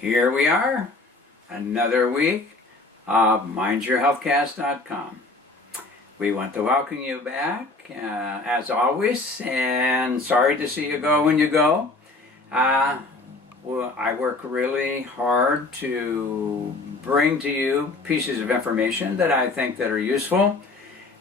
Here we are, another week of MindYourHealthcast.com. We want to welcome you back, as always, and sorry to see you go when you go. Well, I work really hard to bring to you pieces of information that I think that are useful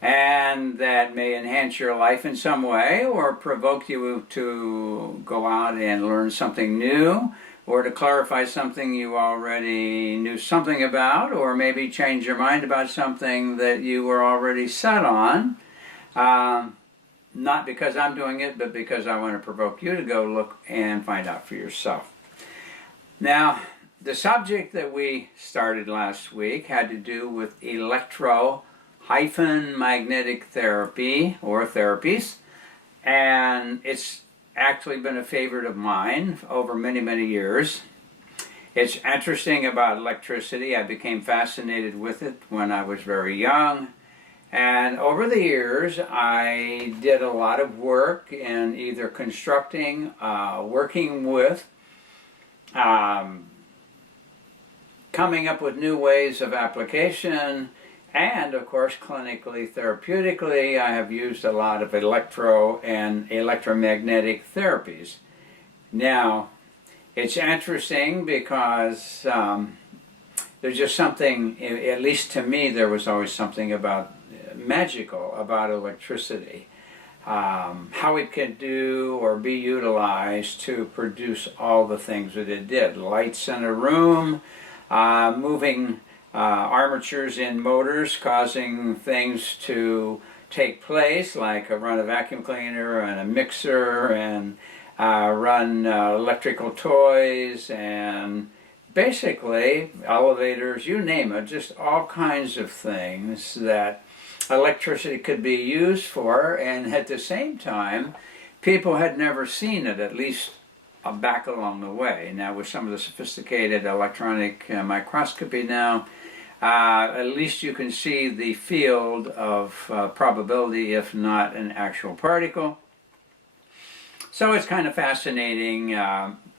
and that may enhance your life in some way or provoke you to go out and learn something new or to clarify something you already knew something about, or maybe change your mind about something that you were already set on. Not because I'm doing it, but because I want to provoke you to go look and find out for yourself. Now, the subject that we started last week had to do with electro-magnetic therapy, or therapies, and it's actually been a favorite of mine over many, many years. It's interesting about electricity. I became fascinated with it when I was very young, and over the years I did a lot of work in either constructing, working with, coming up with new ways of application, and of course clinically, therapeutically, I have used a lot of electro and electromagnetic therapies. Now, it's interesting because there's just something, at least to me, there was always something about magical about electricity. How it could do or be utilized to produce all the things that it did. Lights in a room, moving armatures in motors, causing things to take place, like run a vacuum cleaner and a mixer, and run electrical toys, and basically elevators, you name it, just all kinds of things that electricity could be used for, and at the same time people had never seen it, at least back along the way. Now with some of the sophisticated electronic microscopy now, at least you can see the field of probability, if not an actual particle. So it's kind of fascinating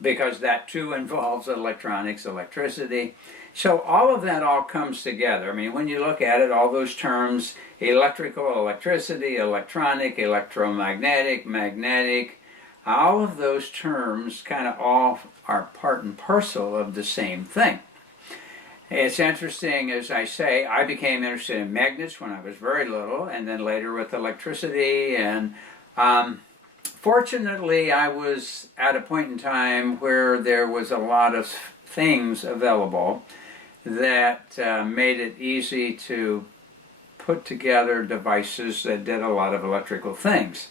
because that too involves electronics, electricity. So all of that all comes together. I mean, when you look at it, all those terms, electrical, electricity, electronic, electromagnetic, magnetic, all of those terms kind of all are part and parcel of the same thing. It's interesting, as I say, I became interested in magnets when I was very little, and then later with electricity, and fortunately I was at a point in time where there was a lot of things available that made it easy to put together devices that did a lot of electrical things.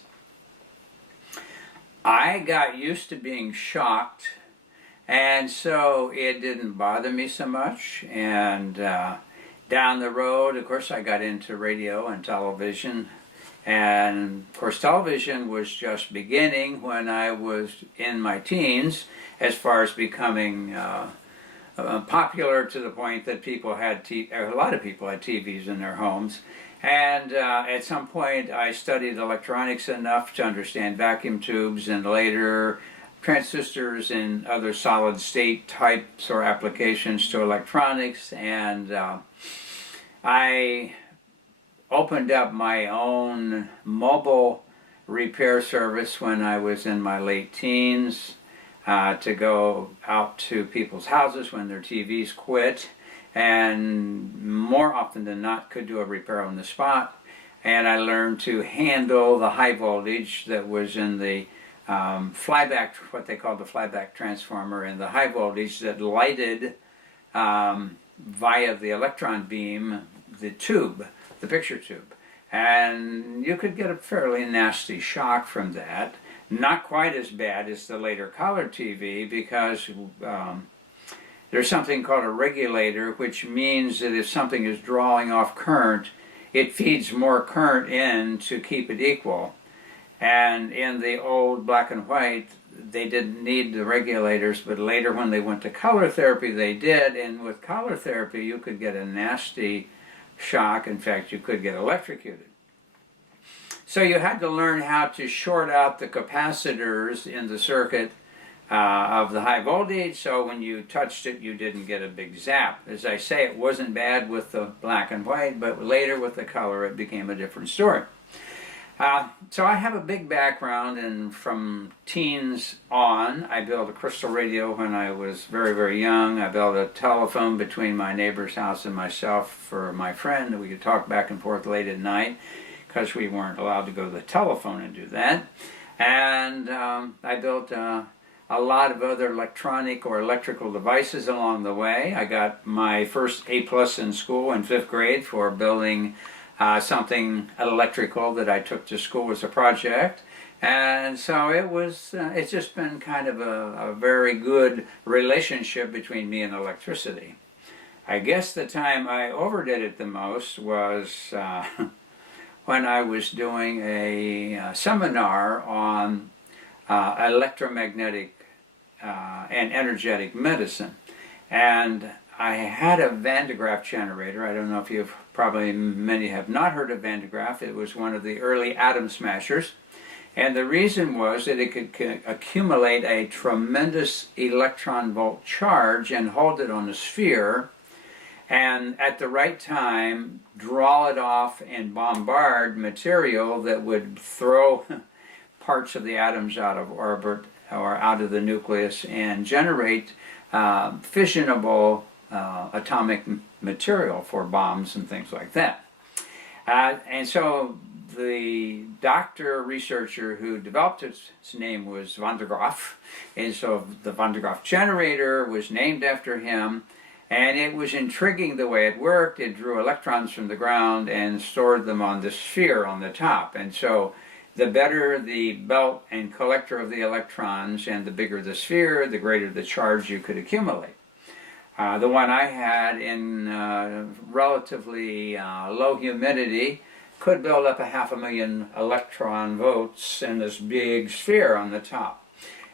I got used to being shocked, and so it didn't bother me so much. And down the road, of course, I got into radio and television. And of course, television was just beginning when I was in my teens, as far as becoming popular to the point that people had a lot of people had TVs in their homes. And at some point I studied electronics enough to understand vacuum tubes and later transistors and other solid state types or applications to electronics, and I opened up my own mobile repair service when I was in my late teens, to go out to people's houses when their TVs quit, and more often than not could do a repair on the spot. And I learned to handle the high voltage that was in the flyback, what they called the flyback transformer, and the high voltage that lighted via the electron beam the tube, the picture tube. And you could get a fairly nasty shock from that. Not quite as bad as the later color TV, because there's something called a regulator, which means that if something is drawing off current, it feeds more current in to keep it equal. And in the old black and white, they didn't need the regulators, but later when they went to color therapy, they did. And with color therapy, you could get a nasty shock. In fact, you could get electrocuted. So you had to learn how to short out the capacitors in the circuit of the high voltage, so when you touched it, you didn't get a big zap. As I say, it wasn't bad with the black and white, but later with the color, it became a different story. So I have a big background, and from teens on, I built a crystal radio when I was very, very young. I built a telephone between my neighbor's house and myself for my friend. We could talk back and forth late at night because we weren't allowed to go to the telephone and do that. And I built a lot of other electronic or electrical devices along the way. I got my first A+ in school in 5th grade for building something electrical that I took to school as a project. And so it's just been kind of a very good relationship between me and electricity. I guess the time I overdid it the most was when I was doing a seminar on electromagnetic and energetic medicine. And I had a Van de Graaff generator. I don't know if many have not heard of Van de Graaff. It was one of the early atom smashers. And the reason was that it could accumulate a tremendous electron volt charge and hold it on a sphere, and at the right time draw it off and bombard material that would throw parts of the atoms out of orbit or out of the nucleus and generate fissionable atomic material for bombs and things like that. And so the researcher who developed it, his name was Van de Graaff, and so the Van de Graaff generator was named after him, and it was intriguing the way it worked. It drew electrons from the ground and stored them on the sphere on the top, and so the better the belt and collector of the electrons and the bigger the sphere, the greater the charge you could accumulate. The one I had in relatively low humidity could build up 500,000 electron volts in this big sphere on the top.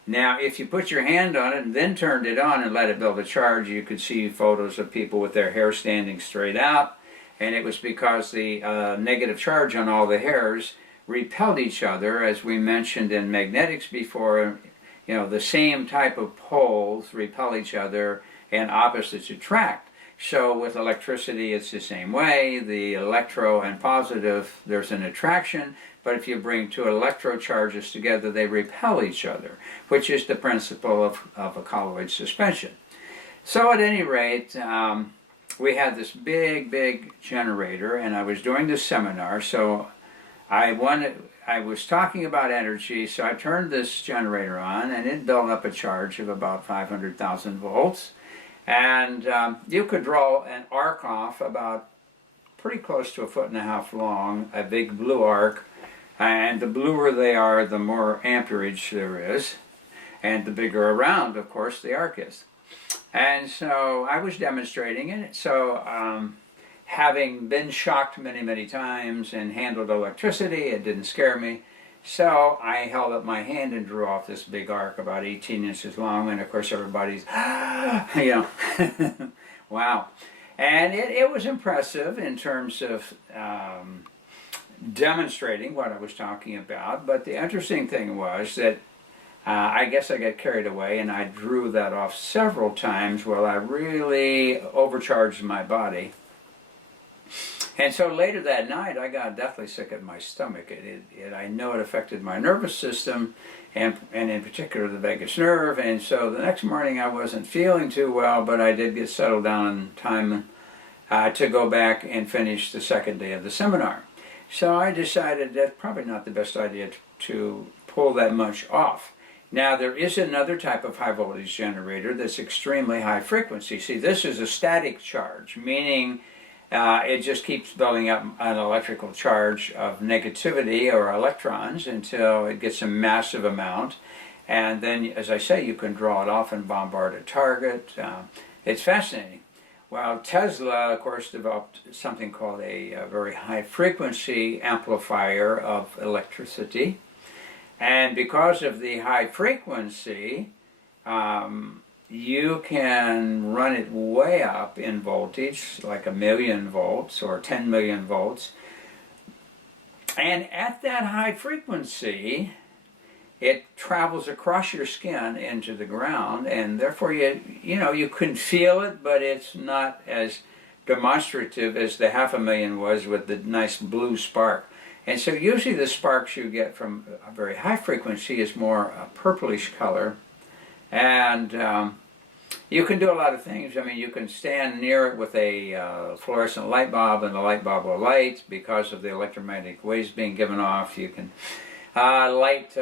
Now, if you put your hand on it and then turned it on and let it build a charge, you could see photos of people with their hair standing straight out, and it was because the negative charge on all the hairs repelled each other. As we mentioned in magnetics before, the same type of poles repel each other and opposites attract. So with electricity, it's the same way. The electro and positive, there's an attraction, but if you bring two electro charges together, they repel each other, which is the principle of a colloid suspension. So at any rate, we had this big generator, and I was doing this seminar, so I was talking about energy, so I turned this generator on, and it built up a charge of about 500,000 volts. And you could draw an arc off about pretty close to 1.5 feet long, a big blue arc. And the bluer they are, the more amperage there is. And the bigger around, of course, the arc is. And so I was demonstrating it. So having been shocked many times and handled electricity, it didn't scare me. So I held up my hand and drew off this big arc about 18 inches long, and of course everybody's, wow. And it was impressive in terms of demonstrating what I was talking about, but the interesting thing was that I guess I got carried away, and I drew that off several times while I really overcharged my body. And so later that night, I got deathly sick at my stomach. I know it affected my nervous system, and in particular the vagus nerve. And so the next morning I wasn't feeling too well, but I did get settled down in time to go back and finish the second day of the seminar. So I decided that's probably not the best idea to pull that much off. Now, there is another type of high voltage generator that's extremely high frequency. See, this is a static charge, meaning it just keeps building up an electrical charge of negativity or electrons until it gets a massive amount. And then, as I say, you can draw it off and bombard a target. It's fascinating. Well, Tesla, of course, developed something called a very high frequency amplifier of electricity. And because of the high frequency, you can run it way up in voltage, like 1,000,000 volts or 10 million volts. And at that high frequency, it travels across your skin into the ground, and therefore you can feel it, but it's not as demonstrative as the 500,000 was with the nice blue spark. And so usually the sparks you get from a very high frequency is more a purplish color, and you can do a lot of things. I mean, you can stand near it with a fluorescent light bulb, and the light bulb will light because of the electromagnetic waves being given off. You can light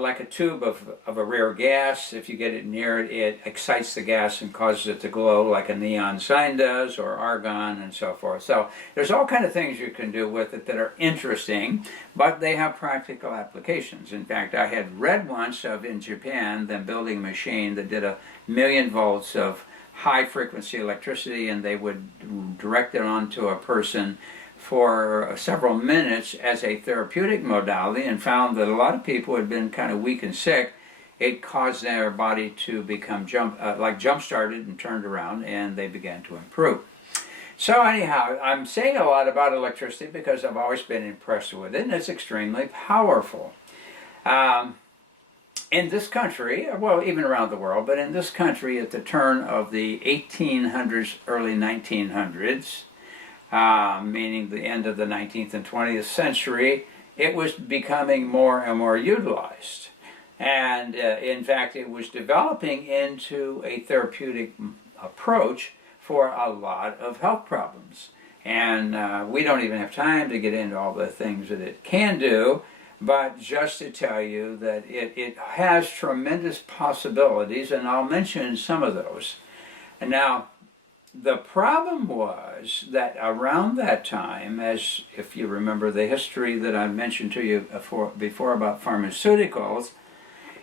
like a tube of a rare gas. If you get it near it, it excites the gas and causes it to glow like a neon sign does, or argon, and so forth. So there's all kind of things you can do with it that are interesting, but they have practical applications. In fact, I had read once of, in Japan, them building a machine that did 1,000,000 volts of high frequency electricity, and they would direct it onto a person for several minutes as a therapeutic modality, and found that a lot of people had been kind of weak and sick. It caused their body to become jump-started and turned around, and they began to improve. So anyhow, I'm saying a lot about electricity because I've always been impressed with it, and it's extremely powerful. In this country, well, even around the world, but in this country at the turn of the 1800s, early 1900s, meaning the end of the 19th and 20th century, it was becoming more and more utilized. And in fact, it was developing into a therapeutic approach for a lot of health problems. And we don't even have time to get into all the things that it can do, but just to tell you that it has tremendous possibilities, and I'll mention some of those. And now, the problem was that around that time, as if you remember the history that I mentioned to you before about pharmaceuticals,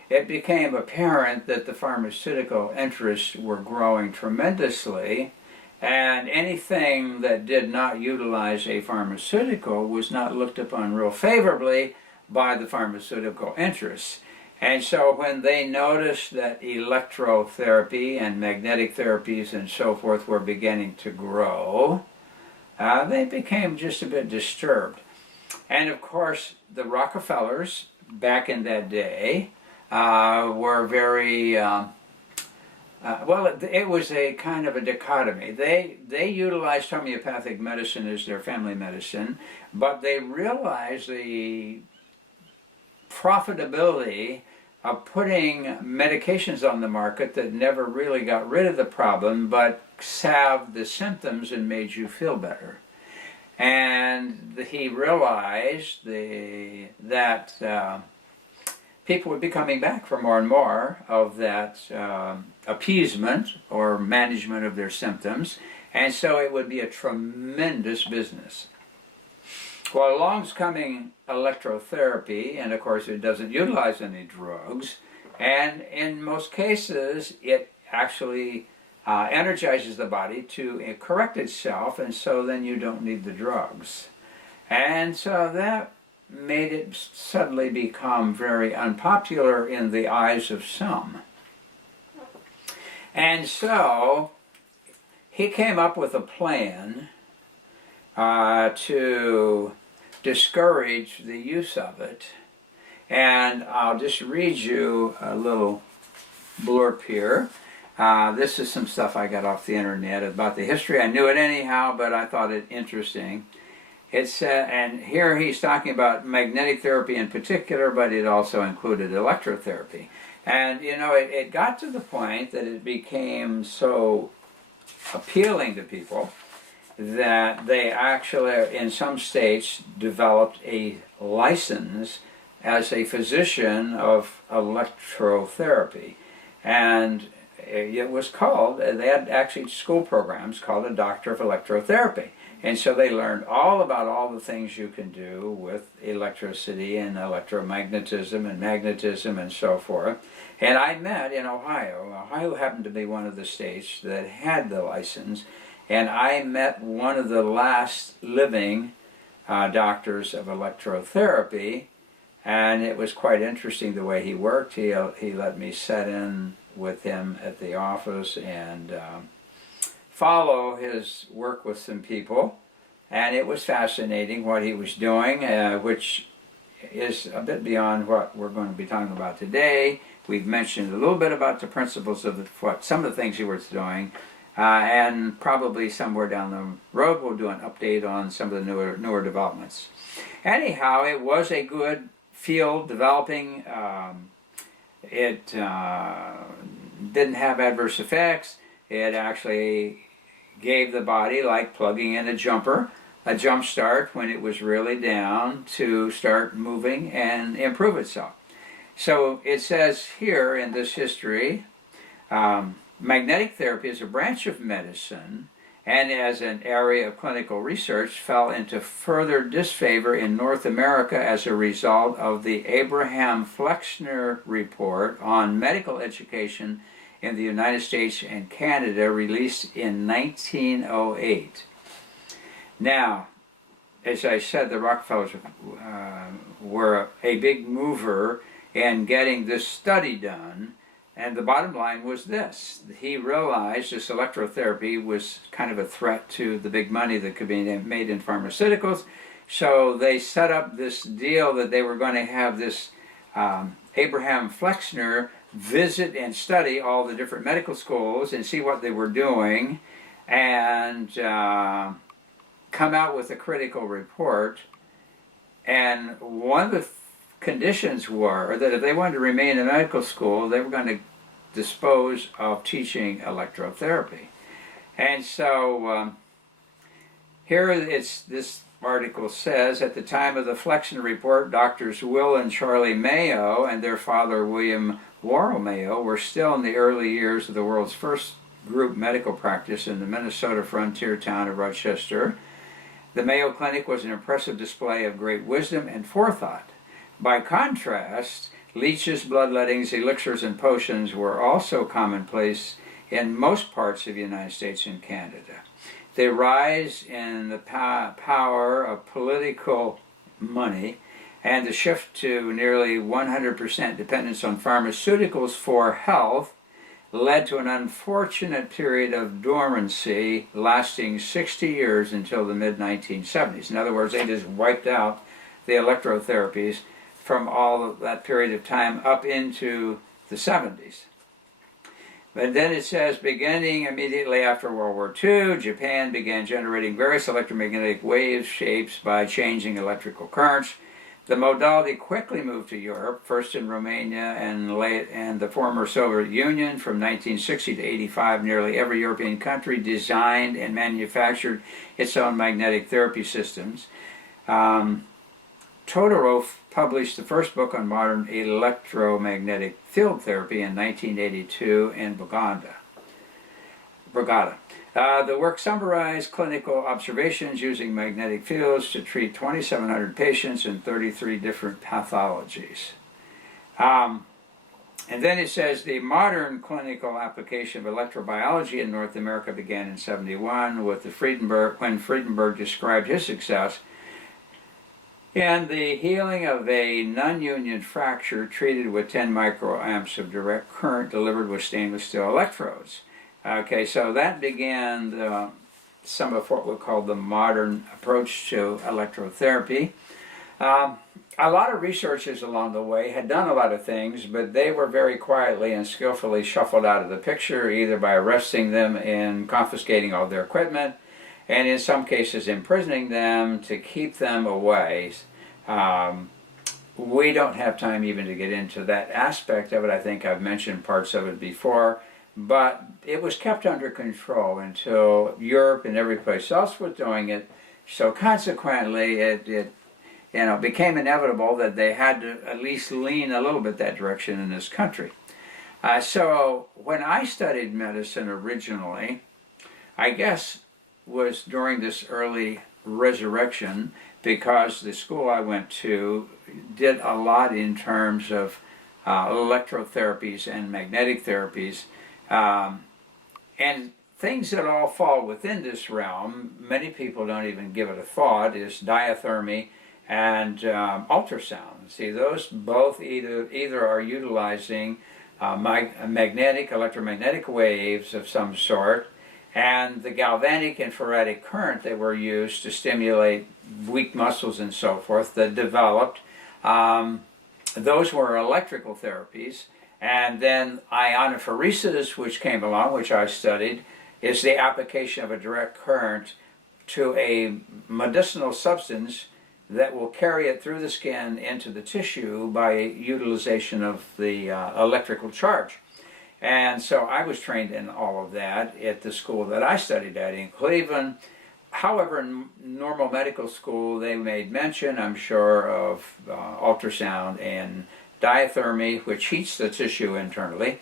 it became apparent that the pharmaceutical interests were growing tremendously, and anything that did not utilize a pharmaceutical was not looked upon real favorably by the pharmaceutical interests. And so when they noticed that electrotherapy and magnetic therapies and so forth were beginning to grow, they became just a bit disturbed. And of course, the Rockefellers back in that day were very, well, it was a kind of a dichotomy. They utilized homeopathic medicine as their family medicine, but they realized the profitability of putting medications on the market that never really got rid of the problem, but salved the symptoms and made you feel better. And he realized that people would be coming back for more and more of that appeasement or management of their symptoms, and so it would be a tremendous business. Well, along's coming electrotherapy, and of course it doesn't utilize any drugs, and in most cases it actually energizes the body to correct itself, and so then you don't need the drugs. And so that made it suddenly become very unpopular in the eyes of some. And so he came up with a plan to discourage the use of it. And I'll just read you a little blurb here. This is some stuff I got off the internet about the history. I knew it anyhow, but I thought it interesting. It's and here he's talking about magnetic therapy in particular, but it also included electrotherapy. And you know, it got to the point that it became so appealing to people that they actually, in some states, developed a license as a physician of electrotherapy. And it was called, they had actually school programs called a Doctor of Electrotherapy. And so they learned all about all the things you can do with electricity and electromagnetism and magnetism and so forth. And I met in Ohio. Ohio happened to be one of the states that had the license. And I met one of the last living doctors of electrotherapy, and it was quite interesting the way he worked. He let me sit in with him at the office and follow his work with some people, and it was fascinating what he was doing, which is a bit beyond what we're going to be talking about today. We've mentioned a little bit about the principles of what some of the things he was doing, and probably somewhere down the road we'll do an update on some of the newer developments. Anyhow, it was a good field developing. It didn't have adverse effects. It actually gave the body, like plugging in a jumper, a jump start when it was really down to start moving and improve itself. So it says here in this history, magnetic therapy is a branch of medicine and as an area of clinical research fell into further disfavor in North America as a result of the Abraham Flexner Report on Medical Education in the United States and Canada, released in 1908. Now, as I said, the Rockefellers were a big mover in getting this study done, and the bottom line was this. He realized this electrotherapy was kind of a threat to the big money that could be made in pharmaceuticals, so they set up this deal that they were going to have this Abraham Flexner visit and study all the different medical schools and see what they were doing, and come out with a critical report. And one of the conditions were that if they wanted to remain in medical school, they were going to dispose of teaching electrotherapy. And so here this article says, at the time of the Flexner Report, Doctors Will and Charlie Mayo and their father William Worrell Mayo were still in the early years of the world's first group medical practice in the Minnesota frontier town of Rochester. The Mayo Clinic was an impressive display of great wisdom and forethought. By contrast, leeches, bloodlettings, elixirs, and potions were also commonplace in most parts of the United States and Canada. The rise in the power of political money and the shift to nearly 100% dependence on pharmaceuticals for health led to an unfortunate period of dormancy lasting 60 years until the mid-1970s. In other words, they just wiped out the electrotherapies from all of that period of time up into the 70s. But then it says, beginning immediately after World War II, Japan began generating various electromagnetic wave shapes by changing electrical currents. The modality quickly moved to Europe, first in Romania and the former Soviet Union. From 1960 to 85, nearly every European country designed and manufactured its own magnetic therapy systems. Todorov published the first book on modern electromagnetic field therapy in 1982 in Brugada. The work summarized clinical observations using magnetic fields to treat 2,700 patients in 33 different pathologies. And then it says the modern clinical application of electrobiology in North America began in 1971 with when Friedenberg described his success in the healing of a non-union fracture treated with 10 microamps of direct current delivered with stainless steel electrodes. Okay, so that began some of what we call the modern approach to electrotherapy. A lot of researchers along the way had done a lot of things, but they were very quietly and skillfully shuffled out of the picture, either by arresting them and confiscating all their equipment, and in some cases imprisoning them to keep them away. We don't have time even to get into that aspect of it. I think I've mentioned parts of it before, but it was kept under control until Europe and every place else was doing it. So consequently, it became inevitable that they had to at least lean a little bit that direction in this country. So when I studied medicine originally, I guess was during this early resurrection, because the school I went to did a lot in terms of electrotherapies and magnetic therapies, and things that all fall within this realm. Many people don't even give it a thought, is diathermy and ultrasound. See, those both either are utilizing electromagnetic waves of some sort, and the galvanic and faradic current that were used to stimulate weak muscles and so forth that developed Those were electrical therapies. And then ionophoresis, which came along, which I studied, is the application of a direct current to a medicinal substance that will carry it through the skin into the tissue by utilization of the electrical charge. And so I was trained in all of that at the school that I studied at in Cleveland. However, in normal medical school, they made mention, I'm sure, of ultrasound and diathermy, which heats the tissue internally.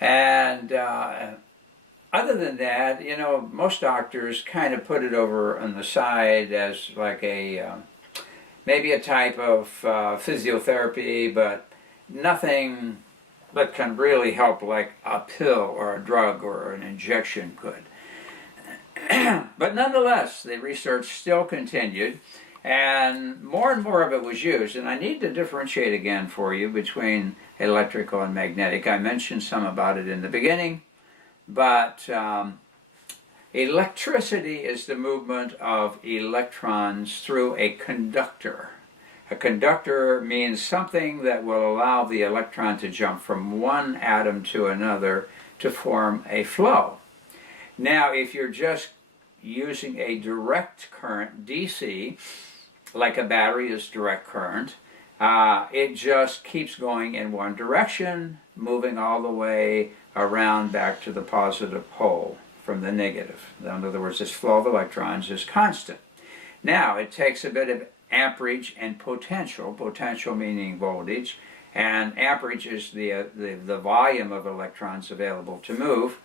And other than that, you know, most doctors kind of put it over on the side as like a maybe a type of physiotherapy, but nothing that can really help like a pill or a drug or an injection could. But nonetheless, the research still continued, and more of it was used. And I need to differentiate again for you between electrical and magnetic. I mentioned some about it in the beginning, but electricity is the movement of electrons through a conductor. A conductor means something that will allow the electron to jump from one atom to another to form a flow. Now, if you're just using a direct current, DC, like a battery is direct current, it just keeps going in one direction, moving all the way around back to the positive pole from the negative. In other words, this flow of electrons is constant. Now, it takes a bit of amperage and potential meaning voltage, and amperage is the volume of electrons available to move,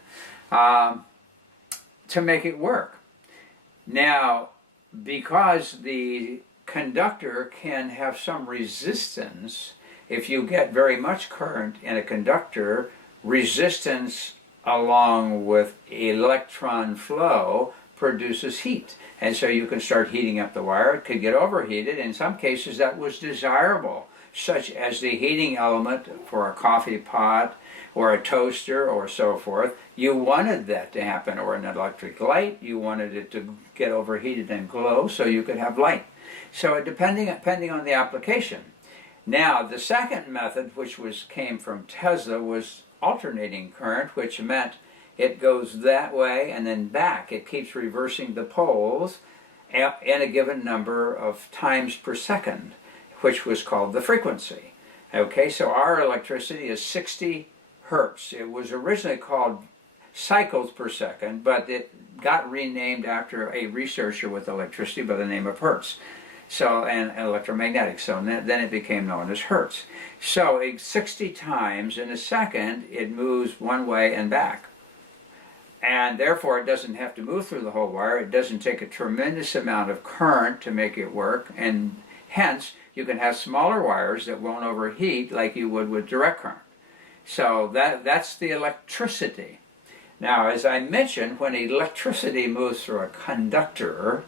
to make it work. Now, because the conductor can have some resistance, if you get very much current in a conductor, resistance along with electron flow produces heat. And so you can start heating up the wire. It could get overheated. In some cases that was desirable, such as the heating element for a coffee pot or a toaster or so forth. You wanted that to happen, or an electric light. You wanted it to get overheated and glow so you could have light. So depending on the application. Now, the second method, which came from Tesla, was alternating current, which meant it goes that way and then back. It keeps reversing the poles in a given number of times per second, which was called the frequency. Okay, so our electricity is 60 hertz. It was originally called cycles per second, but it got renamed after a researcher with electricity by the name of Hertz. So, and electromagnetic. So then it became known as hertz. So 60 times in a second, it moves one way and back. And therefore, it doesn't have to move through the whole wire. It doesn't take a tremendous amount of current to make it work. And hence, you can have smaller wires that won't overheat like you would with direct current. So that's the electricity. Now, as I mentioned, when electricity moves through a conductor,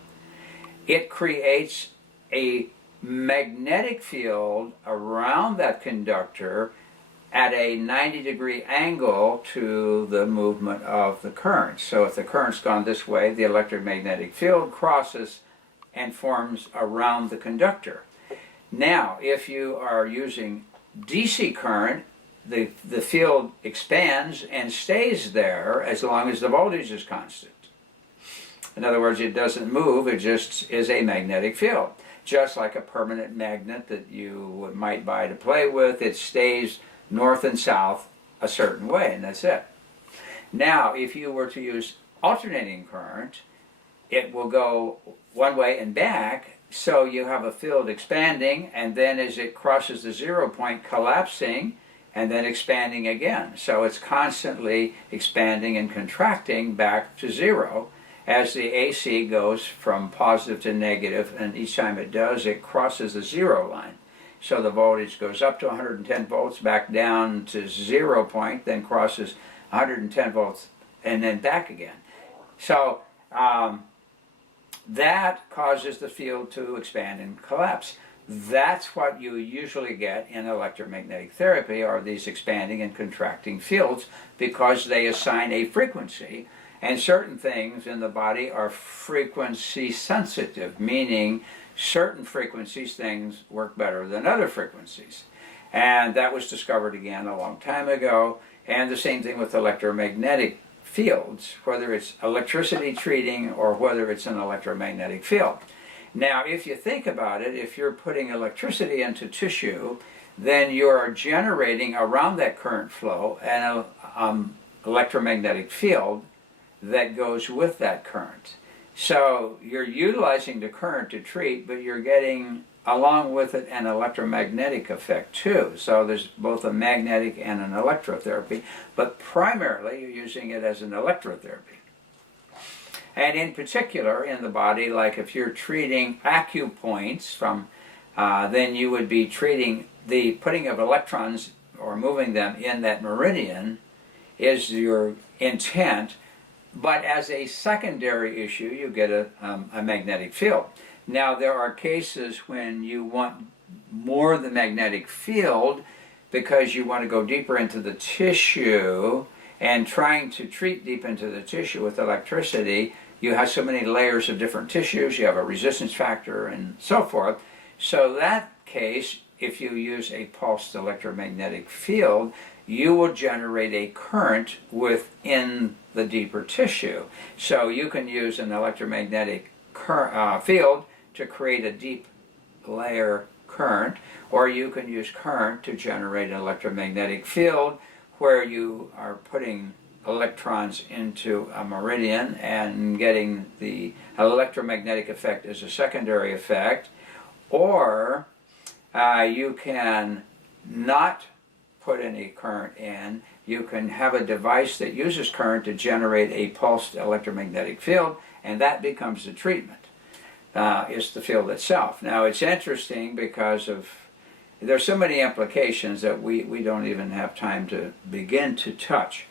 it creates a magnetic field around that conductor at a 90-degree angle to the movement of the current. So if the current's gone this way, the electromagnetic field crosses and forms around the conductor. Now, if you are using DC current, the field expands and stays there as long as the voltage is constant. In other words, it doesn't move, it just is a magnetic field. Just like a permanent magnet that you might buy to play with, it stays north and south a certain way, and that's it. Now, if you were to use alternating current, it will go one way and back, so you have a field expanding, and then as it crosses the 0 point, collapsing, and then expanding again. So it's constantly expanding and contracting back to 0 as the AC goes from positive to negative, and each time it does, it crosses the 0 line. So the voltage goes up to 110 volts, back down to 0 point, then crosses 110 volts, and then back again. So that causes the field to expand and collapse. That's what you usually get in electromagnetic therapy, are these expanding and contracting fields, because they assign a frequency. And certain things in the body are frequency sensitive, meaning certain frequencies things work better than other frequencies. And that was discovered again a long time ago. And the same thing with electromagnetic fields, whether it's electricity treating or whether it's an electromagnetic field. Now, if you think about it, if you're putting electricity into tissue, then you're generating around that current flow an electromagnetic field that goes with that current. So you're utilizing the current to treat, but you're getting along with it an electromagnetic effect too. So there's both a magnetic and an electrotherapy, but primarily you're using it as an electrotherapy. And in particular in the body, like if you're treating acupoints from, then you would be treating the putting of electrons or moving them in that meridian is your intent, but as a secondary issue you get a magnetic field. Now there are cases when you want more of the magnetic field because you want to go deeper into the tissue, and trying to treat deep into the tissue with electricity, you have so many layers of different tissues, you have a resistance factor and so forth. So that case, if you use a pulsed electromagnetic field, you will generate a current within the deeper tissue. So you can use an electromagnetic field to create a deep layer current, or you can use current to generate an electromagnetic field where you are putting electrons into a meridian and getting the electromagnetic effect as a secondary effect. Or you can not put any current in. You can have a device that uses current to generate a pulsed electromagnetic field, and that becomes the treatment. It's the field itself. Now it's interesting because there's so many implications that we don't even have time to begin to touch.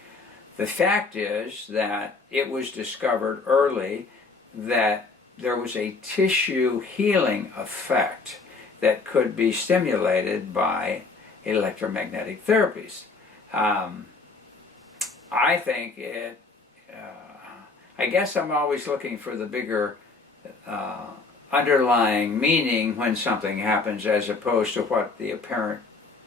The fact is that it was discovered early that there was a tissue healing effect that could be stimulated by electromagnetic therapies. I think I guess I'm always looking for the bigger underlying meaning when something happens as opposed to what the apparent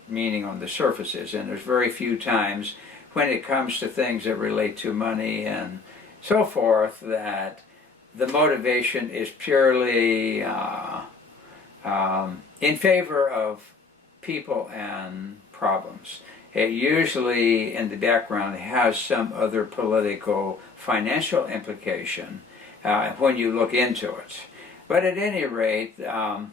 meaning on the surface is. And there's very few times when it comes to things that relate to money and so forth that the motivation is purely in favor of people and problems. It usually in the background has some other political, financial implication when you look into it. But at any rate, I'm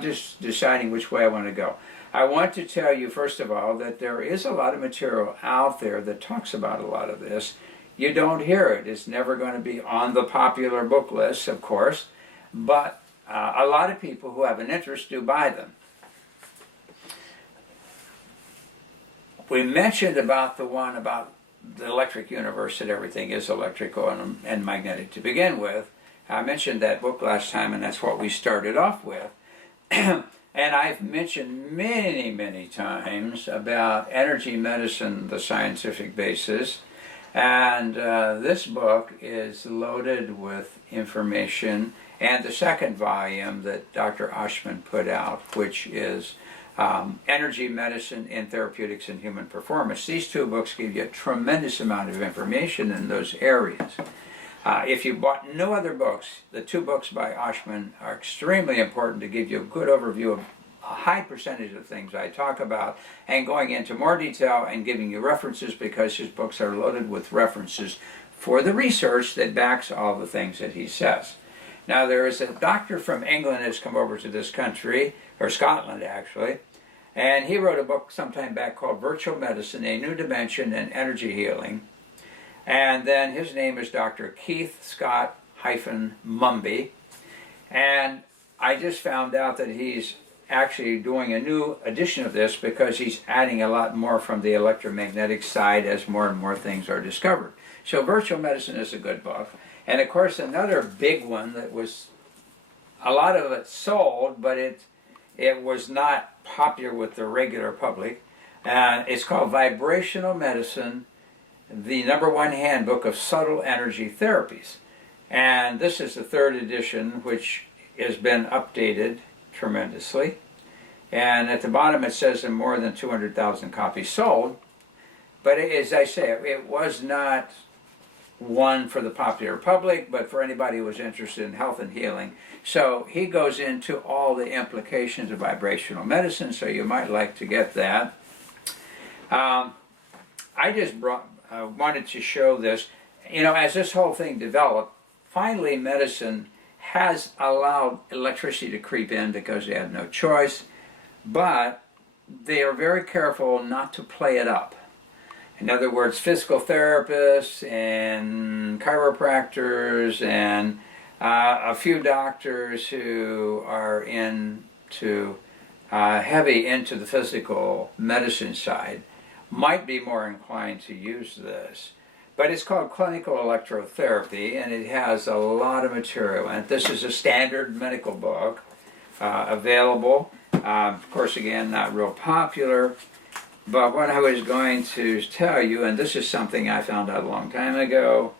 just deciding which way I want to go. I want to tell you, first of all, that there is a lot of material out there that talks about a lot of this. You don't hear it. It's never going to be on the popular book list, of course, but a lot of people who have an interest do buy them. We mentioned about the one about the electric universe, that everything is electrical and magnetic to begin with. I mentioned that book last time, and that's what we started off with. And I've mentioned many, many times about energy medicine, the scientific basis. And this book is loaded with information. And the second volume that Dr. Oshman put out, which is Energy Medicine in Therapeutics and Human Performance. These two books give you a tremendous amount of information in those areas. If you bought no other books, the two books by Oshman are extremely important to give you a good overview of a high percentage of things I talk about, and going into more detail and giving you references, because his books are loaded with references for the research that backs all the things that he says. Now, there is a doctor from England that's come over to this country, or Scotland actually, and he wrote a book sometime back called Virtual Medicine, A New Dimension in Energy Healing. And then his name is Dr. Keith Scott-Mumby. And I just found out that he's actually doing a new edition of this because he's adding a lot more from the electromagnetic side as more and more things are discovered. So Virtual Medicine is a good book. And of course another big one that was, a lot of it sold, but it was not popular with the regular public. It's called Vibrational Medicine, the #1 handbook of subtle energy therapies. And this is the third edition, which has been updated tremendously. And at the bottom it says in more than 200,000 copies sold. But as I say, it was not one for the popular public, but for anybody who was interested in health and healing. So he goes into all the implications of vibrational medicine, so you might like to get that. I just wanted to show this. You know, as this whole thing developed, finally medicine has allowed electricity to creep in because they had no choice, but they are very careful not to play it up. In other words, physical therapists and chiropractors and a few doctors who are heavy into the physical medicine side might be more inclined to use this. But it's called clinical electrotherapy, and it has a lot of material. And this is a standard medical book available. Of course, again, not real popular. But what I was going to tell you, and this is something I found out a long time ago.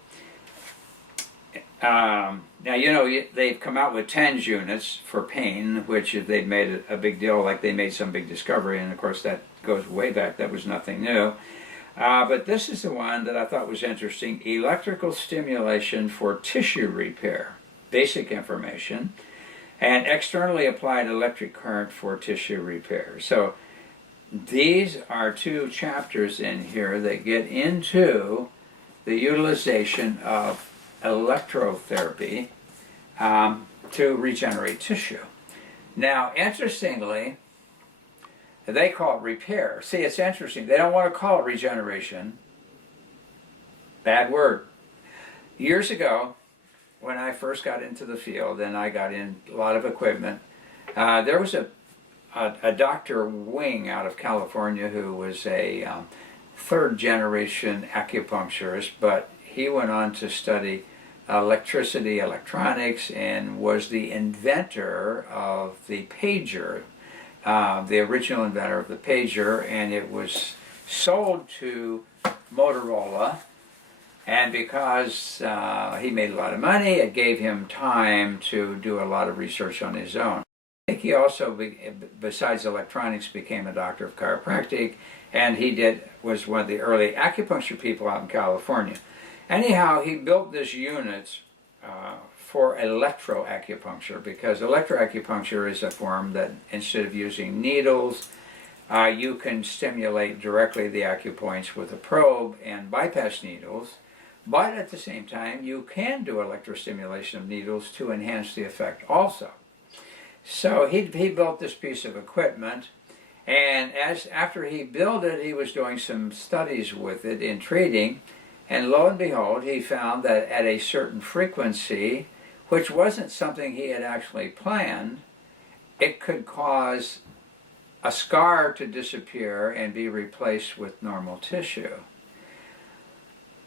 Now, you know, they've come out with TENS units for pain, which they've made a big deal, like they made some big discovery, and of course that goes way back, that was nothing new. But this is the one that I thought was interesting, electrical stimulation for tissue repair, basic information, and externally applied electric current for tissue repair. So these are two chapters in here that get into the utilization of electrotherapy to regenerate tissue. Now, interestingly, they call it repair. See, it's interesting. They don't want to call it regeneration. Bad word. Years ago, when I first got into the field and I got in a lot of equipment, there was a Dr. Wing out of California who was a third generation acupuncturist, but he went on to study electricity, electronics, and was the inventor of the pager, the original inventor of the pager, and it was sold to Motorola, and because he made a lot of money, it gave him time to do a lot of research on his own. I think he also, besides electronics, became a doctor of chiropractic, and he was one of the early acupuncture people out in California. Anyhow, he built this unit for electroacupuncture, because electroacupuncture is a form that instead of using needles, you can stimulate directly the acupoints with a probe and bypass needles, but at the same time you can do electrostimulation of needles to enhance the effect also. So he built this piece of equipment, and after he built it, he was doing some studies with it in treating, and lo and behold, he found that at a certain frequency, which wasn't something he had actually planned, it could cause a scar to disappear and be replaced with normal tissue.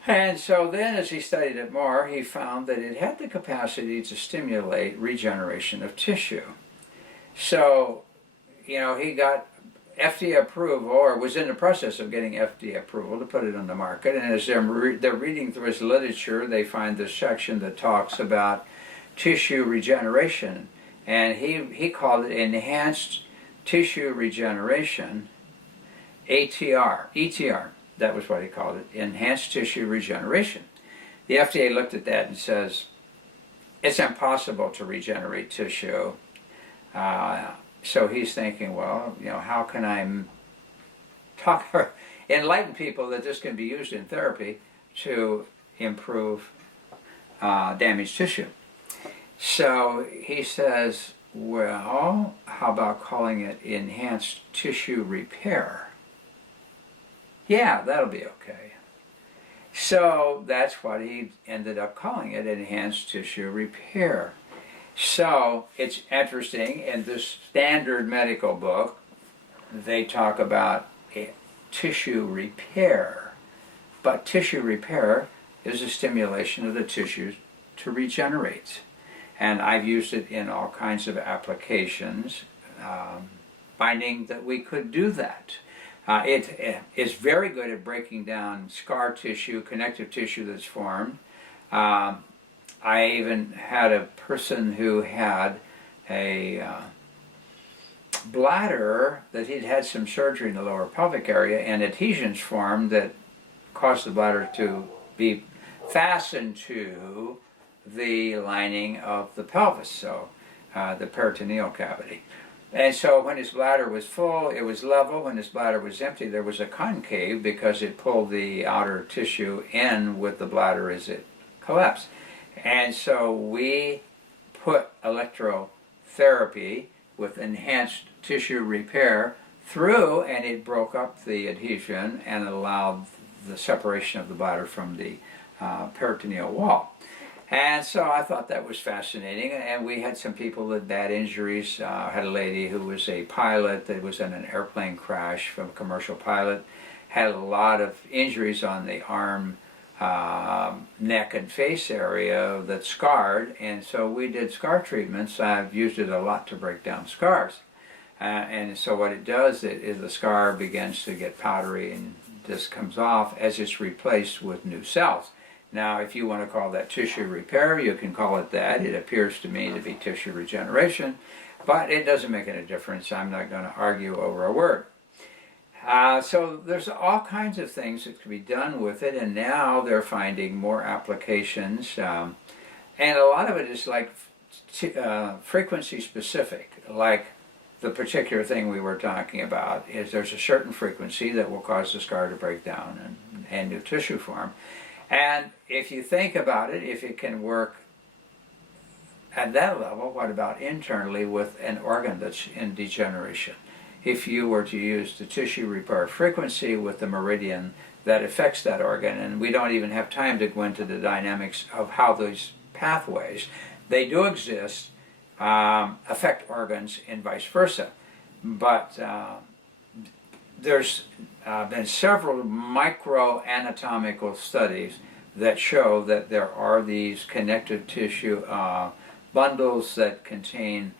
And so then, as he studied it more, he found that it had the capacity to stimulate regeneration of tissue. So, you know, he got FDA approval, or was in the process of getting FDA approval to put it on the market. And as they're reading through his literature, they find this section that talks about tissue regeneration. And he called it enhanced tissue regeneration, ETR. That was what he called it, enhanced tissue regeneration. The FDA looked at that and says, it's impossible to regenerate tissue. So he's thinking, well, you know, how can I enlighten people that this can be used in therapy to improve damaged tissue? So he says, well, how about calling it enhanced tissue repair? Yeah, that'll be okay. So that's what he ended up calling it, enhanced tissue repair. So it's interesting, in this standard medical book, they talk about tissue repair. But tissue repair is a stimulation of the tissues to regenerate. And I've used it in all kinds of applications, finding that we could do that. It is very good at breaking down scar tissue, connective tissue that's formed. I even had a person who had a bladder that he'd had some surgery in the lower pelvic area, and adhesions formed that caused the bladder to be fastened to the lining of the pelvis, so the peritoneal cavity. And so when his bladder was full, it was level. When his bladder was empty, there was a concave because it pulled the outer tissue in with the bladder as it collapsed. And so we put electrotherapy with enhanced tissue repair through, and it broke up the adhesion and allowed the separation of the bladder from the peritoneal wall. And so I thought that was fascinating, and we had some people with bad injuries. I had a lady who was a pilot that was in an airplane crash from a commercial pilot, had a lot of injuries on the arm, neck and face area that scarred, and so we did scar treatments. I've used it a lot to break down scars. And so what it does is the scar begins to get powdery and this comes off as it's replaced with new cells. Now, if you want to call that tissue repair, you can call it that. It appears to me to be tissue regeneration, but it doesn't make any difference. I'm not going to argue over a word. So there's all kinds of things that can be done with it, and now they're finding more applications. And a lot of it is like frequency specific, like the particular thing we were talking about is there's a certain frequency that will cause the scar to break down and new tissue form. And if you think about it, if it can work at that level, what about internally with an organ that's in degeneration? If you were to use the tissue repair frequency with the meridian that affects that organ, and we don't even have time to go into the dynamics of how those pathways, they do exist, affect organs and vice versa. But there's been several microanatomical studies that show that there are these connective tissue bundles that contain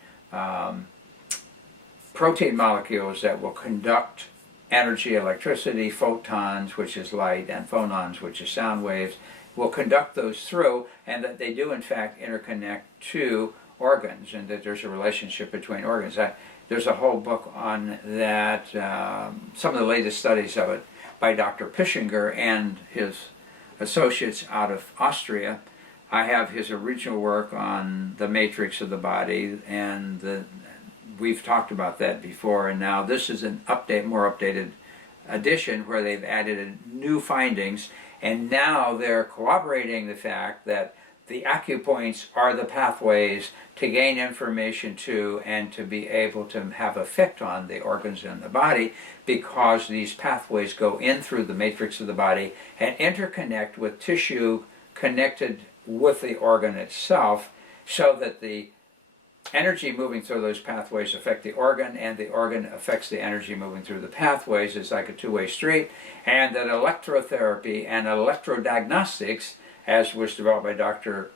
protein molecules that will conduct energy, electricity, photons, which is light, and phonons, which is sound waves, will conduct those through, and that they do in fact interconnect to organs, and that there's a relationship between organs. There's a whole book on that, some of the latest studies of it by Dr. Pischinger and his associates out of Austria. I have his original work on the matrix of the body, and we've talked about that before, and now this is an more updated edition where they've added new findings, and now they're corroborating the fact that the acupoints are the pathways to gain information to and to be able to have effect on the organs in the body, because these pathways go in through the matrix of the body and interconnect with tissue connected with the organ itself, so that the energy moving through those pathways affect the organ, and the organ affects the energy moving through the pathways. It's like a two-way street, and that electrotherapy and electrodiagnostics, as was developed by Dr.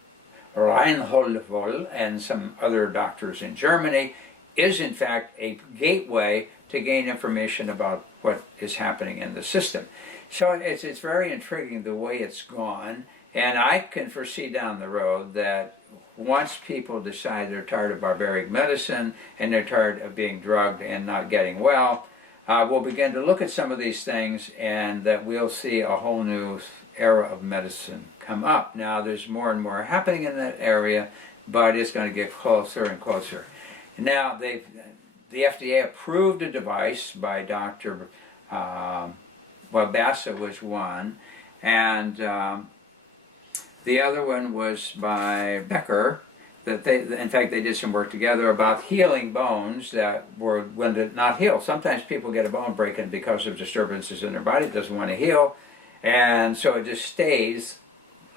Reinhold Wohl and some other doctors in Germany, is in fact a gateway to gain information about what is happening in the system. So it's very intriguing the way it's gone, and I can foresee down the road that once people decide they're tired of barbaric medicine and they're tired of being drugged and not getting well, we'll begin to look at some of these things, and that we'll see a whole new era of medicine come up. Now there's more and more happening in that area, but it's going to get closer and closer. Now the FDA approved a device by Dr. Bassa was one, and the other one was by Becker. That in fact, they did some work together about healing bones that were when to not heal. Sometimes people get a bone breaking because of disturbances in their body. It doesn't want to heal, and so it just stays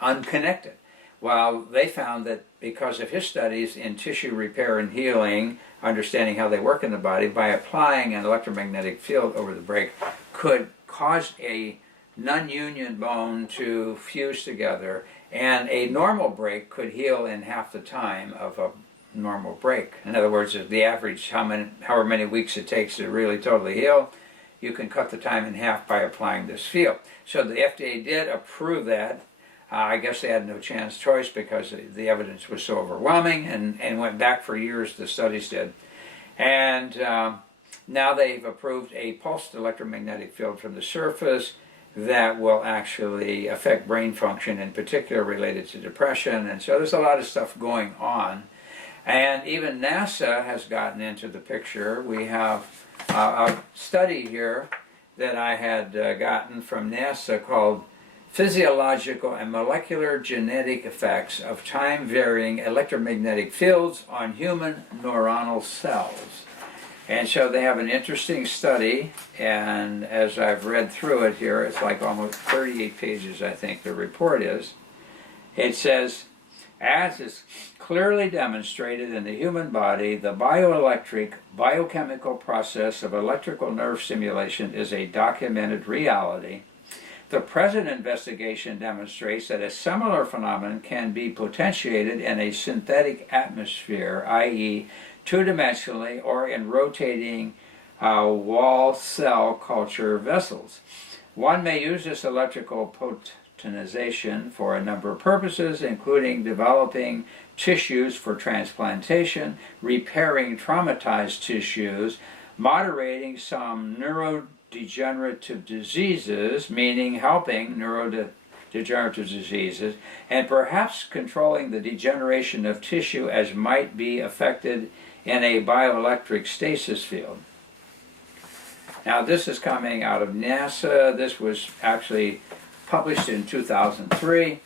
unconnected. Well, they found that because of his studies in tissue repair and healing, understanding how they work in the body, by applying an electromagnetic field over the break, could cause a non-union bone to fuse together, and a normal break could heal in half the time of a normal break. In other words, the average, however many weeks it takes to really totally heal, you can cut the time in half by applying this field. So the FDA did approve that. I guess they had no choice because the evidence was so overwhelming, and went back for years, the studies did. And now they've approved a pulsed electromagnetic field from the surface that will actually affect brain function, in particular related to depression. And so there's a lot of stuff going on. And even NASA has gotten into the picture. We have a study here that I had gotten from NASA called Physiological and Molecular Genetic Effects of Time-Varying Electromagnetic Fields on Human Neuronal Cells. And so they have an interesting study, and as I've read through it here, it's like almost 38 pages, I think the report is. It says, as is clearly demonstrated in the human body, the bioelectric, biochemical process of electrical nerve stimulation is a documented reality. The present investigation demonstrates that a similar phenomenon can be potentiated in a synthetic atmosphere, i.e., two-dimensionally or in rotating wall cell culture vessels. One may use this electrical potentization for a number of purposes, including developing tissues for transplantation, repairing traumatized tissues, moderating some neurodegenerative diseases, meaning helping neurodegenerative diseases, and perhaps controlling the degeneration of tissue as might be affected in a bioelectric stasis field. Now this is coming out of NASA. This was actually published in 2003.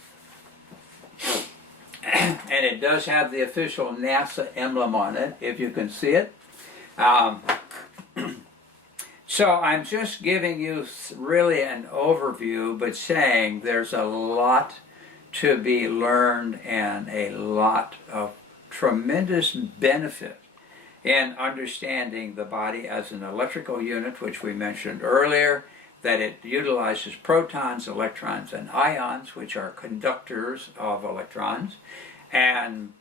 And it does have the official NASA emblem on it, if you can see it. So I'm just giving you really an overview, but saying there's a lot to be learned and a lot of tremendous benefit in understanding the body as an electrical unit, which we mentioned earlier, that it utilizes protons, electrons, and ions, which are conductors of electrons, and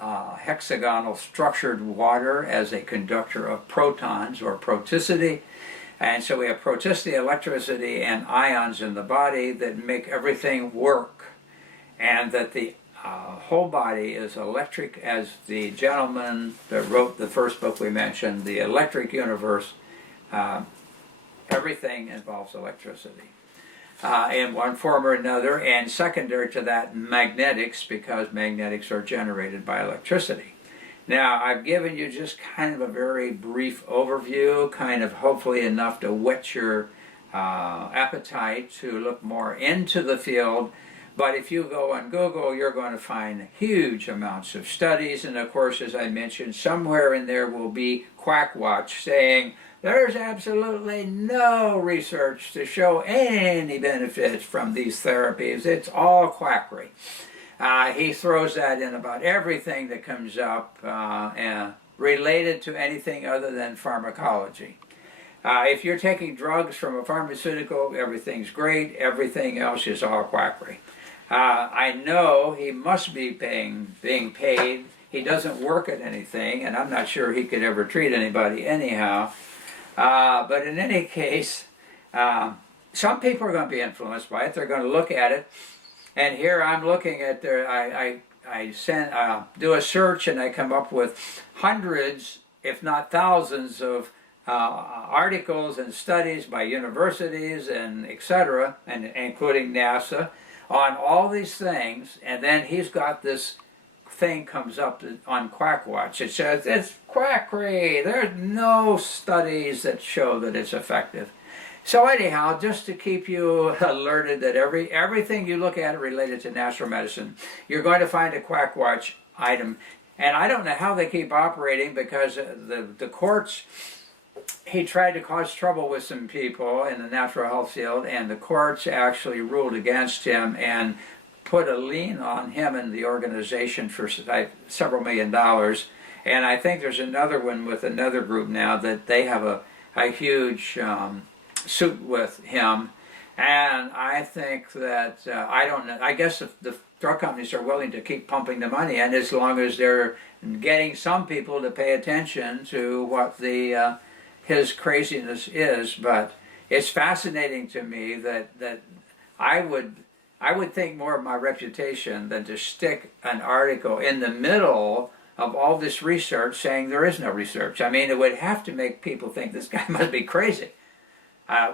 hexagonal structured water as a conductor of protons, or proticity. And so we have proticity, electricity, and ions in the body that make everything work, and that the whole body is electric, as the gentleman that wrote the first book we mentioned, The Electric Universe. Everything involves electricity in one form or another, and secondary to that, magnetics, because magnetics are generated by electricity. Now, I've given you just kind of a very brief overview, kind of hopefully enough to whet your appetite to look more into the field. But if you go on Google, you're going to find huge amounts of studies, and of course, as I mentioned, somewhere in there will be Quackwatch saying, there's absolutely no research to show any benefits from these therapies. It's all quackery. He throws that in about everything that comes up and related to anything other than pharmacology. If you're taking drugs from a pharmaceutical, everything's great. Everything else is all quackery. I know he must be being paid. He doesn't work at anything, and I'm not sure he could ever treat anybody anyhow. But in any case, some people are going to be influenced by it. They're going to look at it, and here I'm looking at their. I do a search, and I come up with hundreds, if not thousands, of articles and studies by universities and etc., and including NASA, on all these things. And then he's got this thing comes up on Quackwatch. It says it's quackery. There's no studies that show that it's effective. So anyhow, just to keep you alerted that everything you look at related to natural medicine, you're going to find a Quackwatch item. And I don't know how they keep operating, because the courts, he tried to cause trouble with some people in the natural health field, and the courts actually ruled against him and put a lien on him and the organization for several $1 million. And I think there's another one with another group now that they have a huge suit with him. And I think that, I don't know, I guess if the drug companies are willing to keep pumping the money in, as long as they're getting some people to pay attention to what his craziness is. But it's fascinating to me that I would I would think more of my reputation than to stick an article in the middle of all this research saying there is no research. I mean, it would have to make people think this guy must be crazy.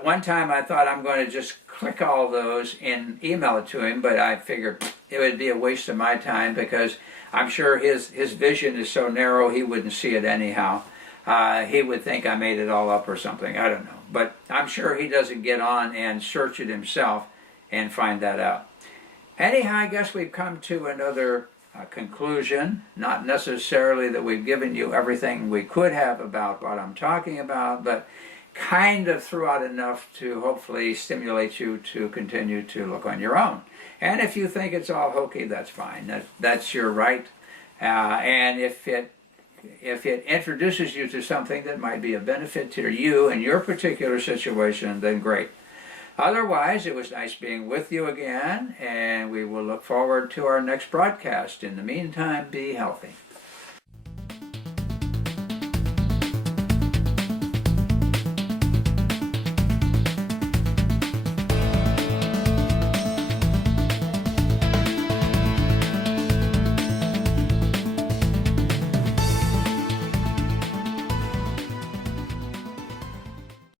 One time I thought I'm going to just click all those and email it to him, but I figured it would be a waste of my time because I'm sure his vision is so narrow he wouldn't see it anyhow. He would think I made it all up or something. I don't know. But I'm sure he doesn't get on and search it himself and find that out. Anyhow, I guess we've come to another conclusion. Not necessarily that we've given you everything we could have about what I'm talking about, but kind of threw out enough to hopefully stimulate you to continue to look on your own. And if you think it's all hokey, that's fine. That's your right. And if it introduces you to something that might be a benefit to you in your particular situation, then great. Otherwise, it was nice being with you again, and we will look forward to our next broadcast. In the meantime, be healthy.